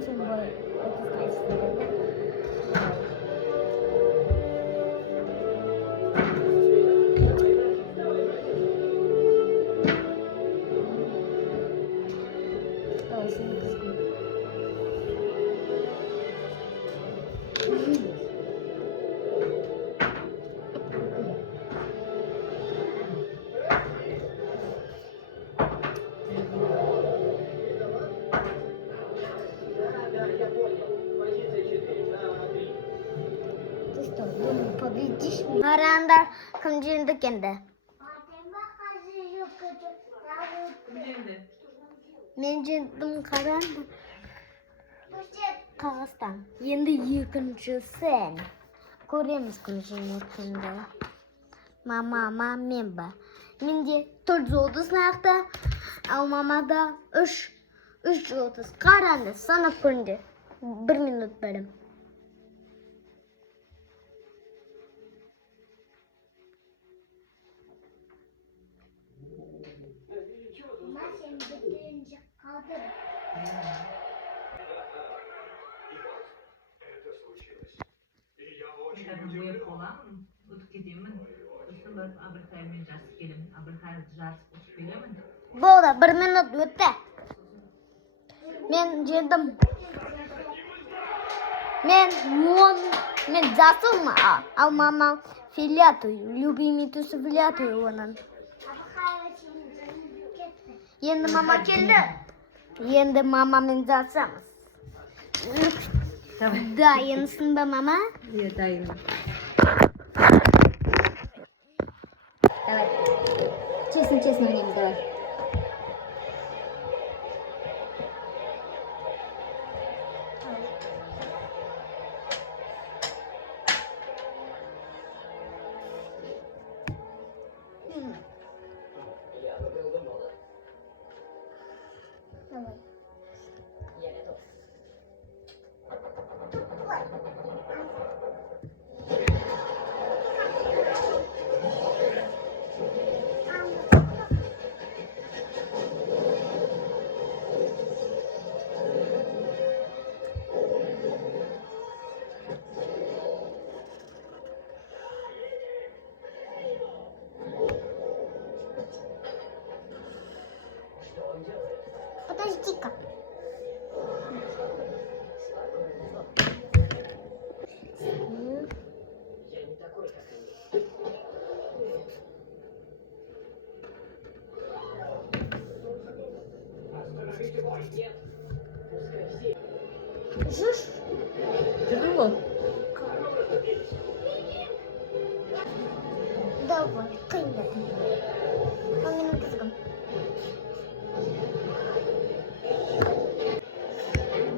için bu otuz istedim. Şimdi kızgın. Ты что, думал, победишь меня? Маранда, кымжинды кенде. Мен жеңдім қаранды. Қағыстан. Енді екінші сен. Көреміз күн жеңетінді. Мама, мен ба. Менде 430 нақты, ал мамада 330. Қаранды, санап көрінді. 1 минут берем. Ama sen bitirince kaldır. Мен бояп боламын, өтіп кетемін. Сосын барып Абырхаймен жарысып келемін. Абырхай жарысып ұтып келемін. Болды, 1 минут өтті. Мен жеңдім. Мен жасым, ал мама филятую. Любимый тусы филятую оның. Енді мама келді. Енді мамамен жасамыз. Дайынсың ба, мама? Иә, дайынмын. Давай. Честно ойнаймыз, давай. Давай. Подожди-ка. Жуж. Жүрді. Давай, қиында. Ал менің қызғым.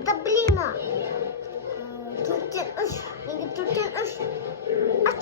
Да блин, 4-3. Менде 4-3. Ач.